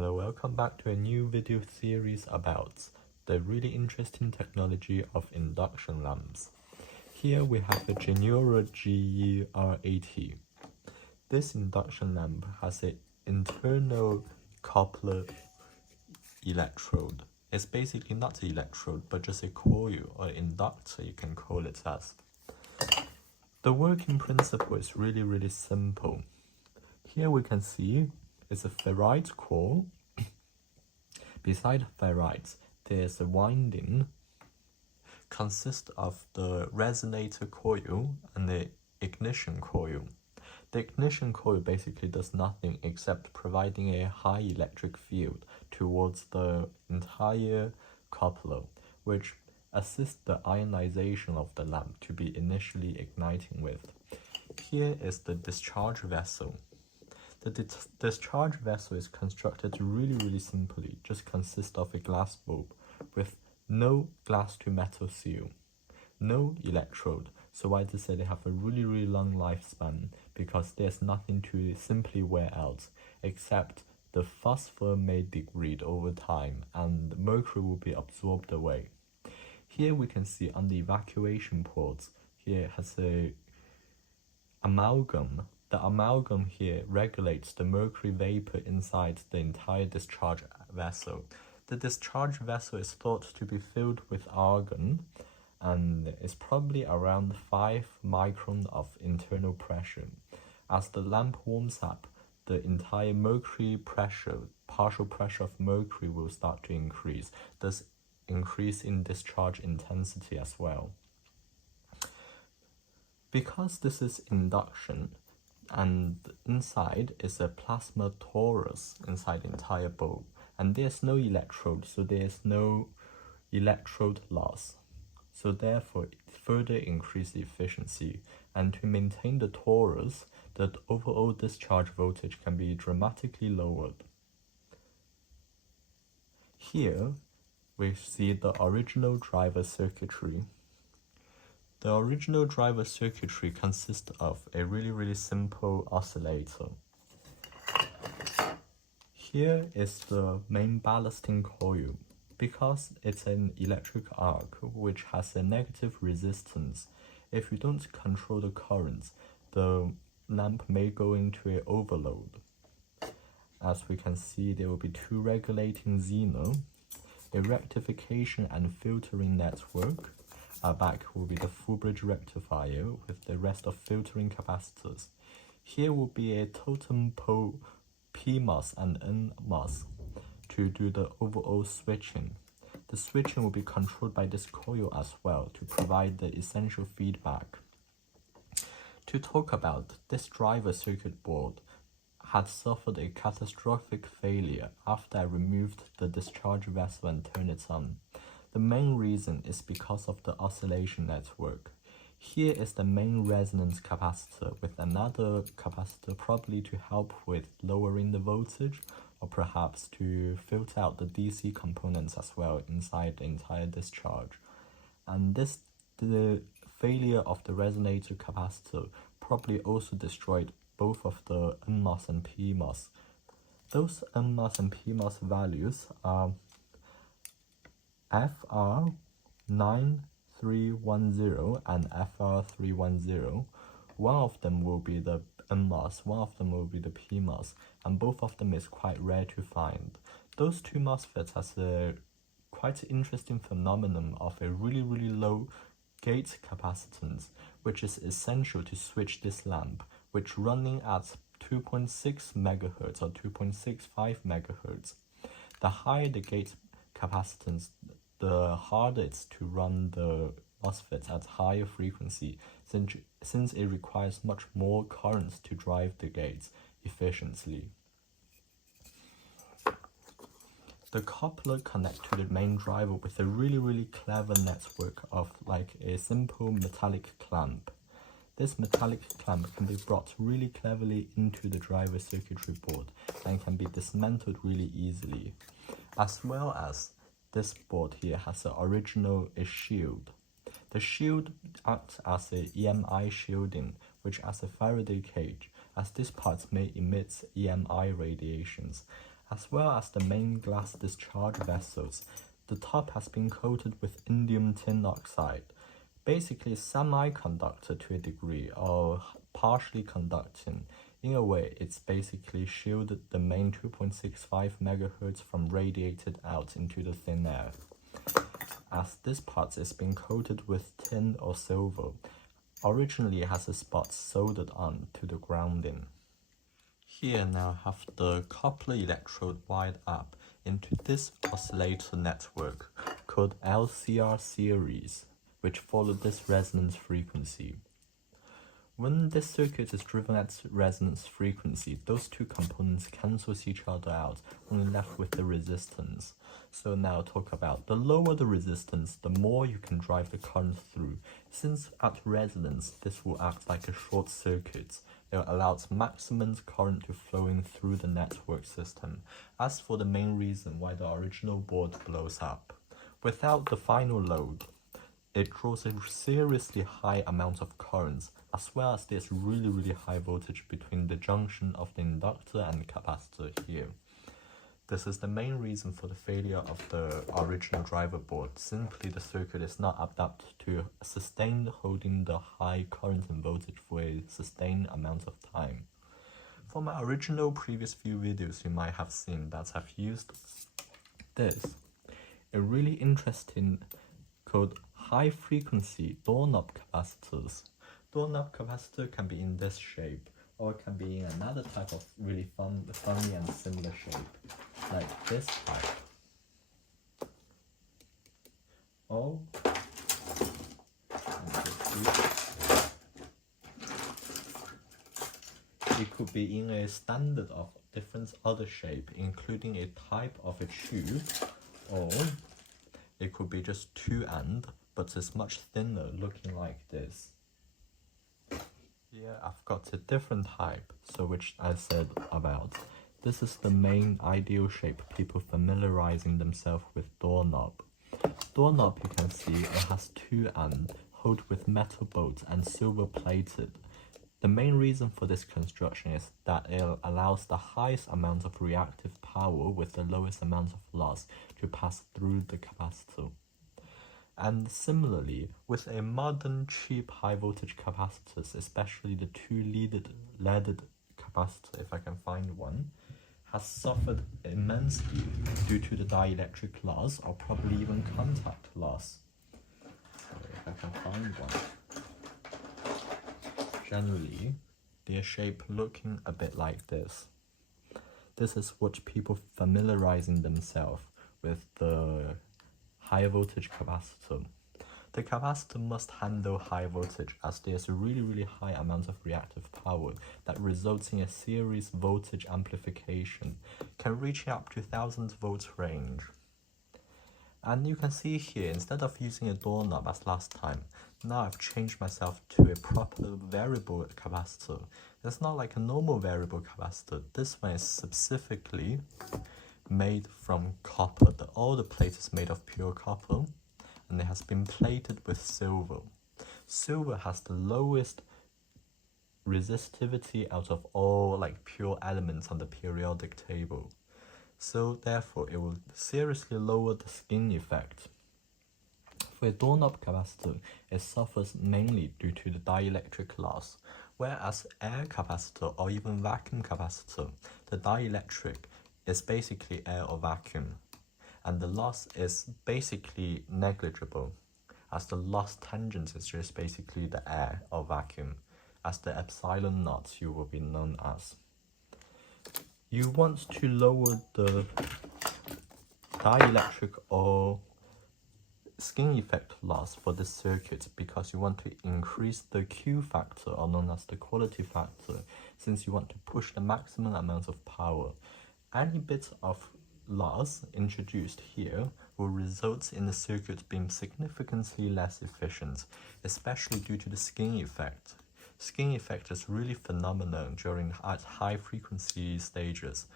Hello, welcome back to a new video series about the really interesting technology of induction lamps. Here we have the Genura GE R80. This induction lamp has an internal copper electrode. It's basically not an electrode, but just a coil or inductor, you can call it as. The working principle is really simple. Here we can see it's a ferrite core. Beside ferrites, there's a winding consists of the resonator coil and the ignition coil. The ignition coil basically does nothing except providing a high electric field towards the entire coupler, which assists the ionization of the lamp to be initially igniting with. Here is the discharge vessel. The discharge vessel is constructed really simply, just consists of a glass bulb with no glass to metal seal, no electrode. So why they say they have a really long lifespan, because there's nothing to simply wear out except the phosphor may degrade over time and mercury will be absorbed away. Here we can see on the evacuation ports, here has a amalgam. The amalgam here regulates the mercury vapor inside the entire discharge vessel. The discharge vessel is thought to be filled with argon and is probably around 5 micron of internal pressure. As the lamp warms up, the entire mercury pressure, partial pressure of mercury will start to increase, thus increase in discharge intensity as well. Because this is induction, and inside is a plasma torus inside the entire bulb, and there's no electrode, so there's no electrode loss, so therefore it further increases efficiency. And to maintain the torus, the overall discharge voltage can be dramatically lowered. Here we see the original driver circuitry. The original driver circuitry consists of a really simple oscillator. Here is the main ballasting coil. Because it's an electric arc which has a negative resistance, if you don't control the currents, the lamp may go into an overload. As we can see, there will be two regulating zener, a rectification and filtering network. Back will be the full bridge rectifier with the rest of filtering capacitors. Here will be a totem pole PMOS and NMOS to do the overall switching. The switching will be controlled by this coil as well to provide the essential feedback. To talk about this driver circuit board had suffered a catastrophic failure after I removed the discharge vessel and turned it on. The main reason is because of the oscillation network. Here is the main resonance capacitor with another capacitor, probably to help with lowering the voltage or perhaps to filter out the DC components as well inside the entire discharge. And the failure of the resonator capacitor probably also destroyed both of the NMOS and PMOS. Those NMOS and PMOS values are FR9310 and FR310. One of them will be the NMOS, one of them will be the PMOS, and both of them is quite rare to find. Those two MOSFETs has a quite interesting phenomenon of a really low gate capacitance, which is essential to switch this lamp, which running at 2.6 MHz or 2.65 MHz. The higher the gate capacitance, the harder it's to run the MOSFET at higher frequency, since it requires much more currents to drive the gates efficiently. The coupler connects to the main driver with a really clever network of like a simple metallic clamp. This metallic clamp can be brought really cleverly into the driver circuitry board and can be dismantled really easily. As well as this board here has the original shield. The shield acts as a EMI shielding, which has a Faraday cage, as this part may emit EMI radiations. as well as the main glass discharge vessels. The top has been coated with indium tin oxide, basically semiconductor to a degree, or partially conducting. In a way, it's basically shielded the main 2.65 MHz from radiated out into the thin air. As this part is being coated with tin or silver, originally it has a spot soldered on to the grounding. Here now have the coupler electrode wired up into this oscillator network called LCR series, which follow this resonance frequency. When this circuit is driven at resonance frequency, those two components cancel each other out, only left with the resistance. So now talk about the lower the resistance, the more you can drive the current through. Since at resonance, this will act like a short circuit. It allows maximum current to flow in through the network system. As for the main reason why the original board blows up, without the final load, it draws a seriously high amount of current, as well as there's really high voltage between the junction of the inductor and the capacitor here. This is the main reason for the failure of the original driver board. Simply the circuit is not adapted to sustain holding the high current and voltage for a sustained amount of time. For my original previous few videos, you might have seen that I've used this, a really interesting called high frequency doorknob capacitors. Doorknob capacitor can be in this shape, or it can be in another type of really funny and similar shape, like this type. Or it could be in a standard of different other shape, including a type of a tube, or it could be just two-end, but it's much thinner, looking like this. Here I've got a different type, so which I said about. This is the main ideal shape people familiarizing themselves with doorknob. Doorknob, you can see it has two ends, hold with metal bolts and silver plated. The main reason for this construction is that it allows the highest amount of reactive power with the lowest amount of loss to pass through the capacitor. And similarly, with a modern cheap high voltage capacitors, especially the two leaded capacitor, if I can find one, has suffered immensely due to the dielectric loss or probably even contact loss. So if I can find one. Generally, their shape looking a bit like this. This is what people familiarizing themselves with the high voltage capacitor. The capacitor must handle high voltage as there's a really high amount of reactive power that results in a series voltage amplification, can reach up to 1000 volts range. And you can see here, instead of using a doorknob as last time, now I've changed myself to a proper variable capacitor. It's not like a normal variable capacitor. This one is specifically made from copper. All the plate is made of pure copper, and it has been plated with silver. Silver has the lowest resistivity out of all like pure elements on the periodic table. So therefore, it will seriously lower the skin effect. For a doorknob capacitor, it suffers mainly due to the dielectric loss, whereas air capacitor or even vacuum capacitor, the dielectric is basically air or vacuum, and the loss is basically negligible, as the loss tangent is just basically the air or vacuum, as the epsilon naught you will be known as. You want to lower the dielectric or skin effect loss for this circuit because you want to increase the Q factor, or known as the quality factor, since you want to push the maximum amount of power. Any bit of loss introduced here will result in the circuit being significantly less efficient, especially due to the skin effect. Skin effect is really phenomenal during at high frequency stages.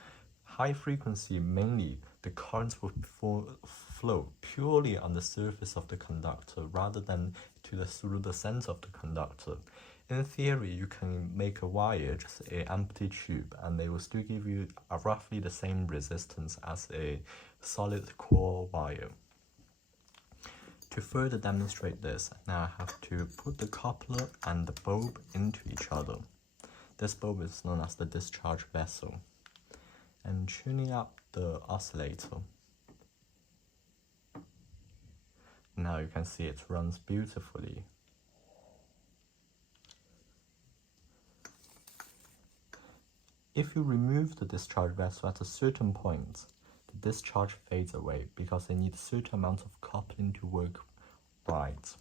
High frequency, mainly the current will flow purely on the surface of the conductor rather than through the center of the conductor. In theory, you can make a wire just an empty tube and they will still give you roughly the same resistance as a solid core wire. To further demonstrate this, now I have to put the coupler and the bulb into each other. This bulb is known as the discharge vessel. And tuning up the oscillator. Now you can see it runs beautifully. If you remove the discharge vessel at a certain point, the discharge fades away because they need a certain amount of coupling to work right.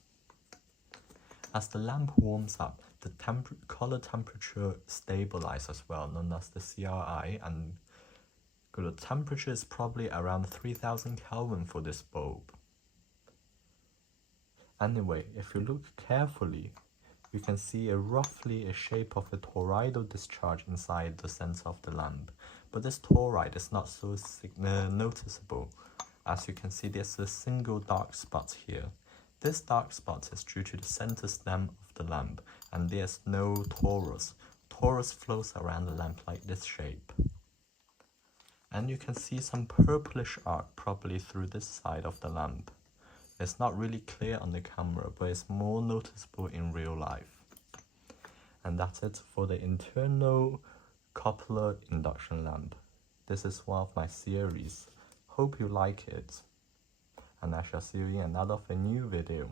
As the lamp warms up, the color temperature stabilizes as well, known as the CRI, and the temperature is probably around 3000 Kelvin for this bulb. Anyway, if you look carefully, you can see roughly a shape of a toroidal discharge inside the center of the lamp. But this toroid is not so noticeable. As you can see, there's a single dark spot here. This dark spot is due to the center stem of the lamp, and there's no torus. Torus flows around the lamp like this shape. And you can see some purplish arc probably through this side of the lamp. It's not really clear on the camera, but it's more noticeable in real life. And that's it for the internal coupler induction lamp. This is one of my series. Hope you like it. And I shall see you in another new video.